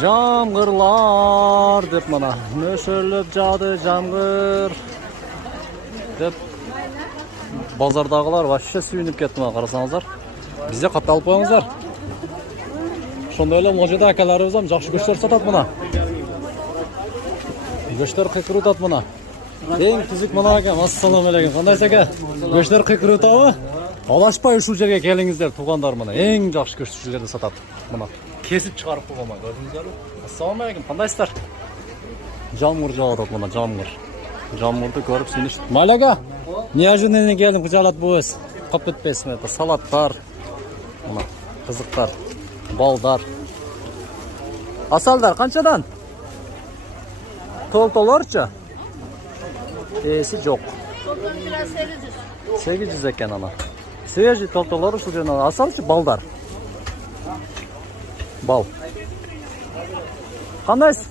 Жамгырлар деп мына нөшөрлөп жады жамгыр деп базардагылар вообще сүйүнүп кетти мына карасаңыздар. Бизде катталып коюңуздар. Ошондой эле могу жерде акаларыбыз ham жакшы көчтөр сатат мына. Көчтөр кыйкырытат мына. Эң түзүк мына экен. Ассаламу алейкум. Кандайсыз ака? Көчтөр кыйкырытабы? Алашпай ушул жерге келиңиздер туугандар мына. Эң жакшы көчтөр ушул жерде сатат. Мына кесип чыгарып койгон, көрдүңүздөрбү? Ассаламу алейкум. Кандайсыздар? Жамгыр жаатат мына, жамгыр. Жамгырды көрүп сүйүнүш. Малага. Неожиданно келдим, кучалат буыз. Кап кетпесин это салаттар. Мына кызыктар, балдар. Асалдар канчадан? Толтолорчу? Эси жок. 800 экен ана. Свежий толтолор ушул жерден асалчы балдар. Бал. Кандайсыз?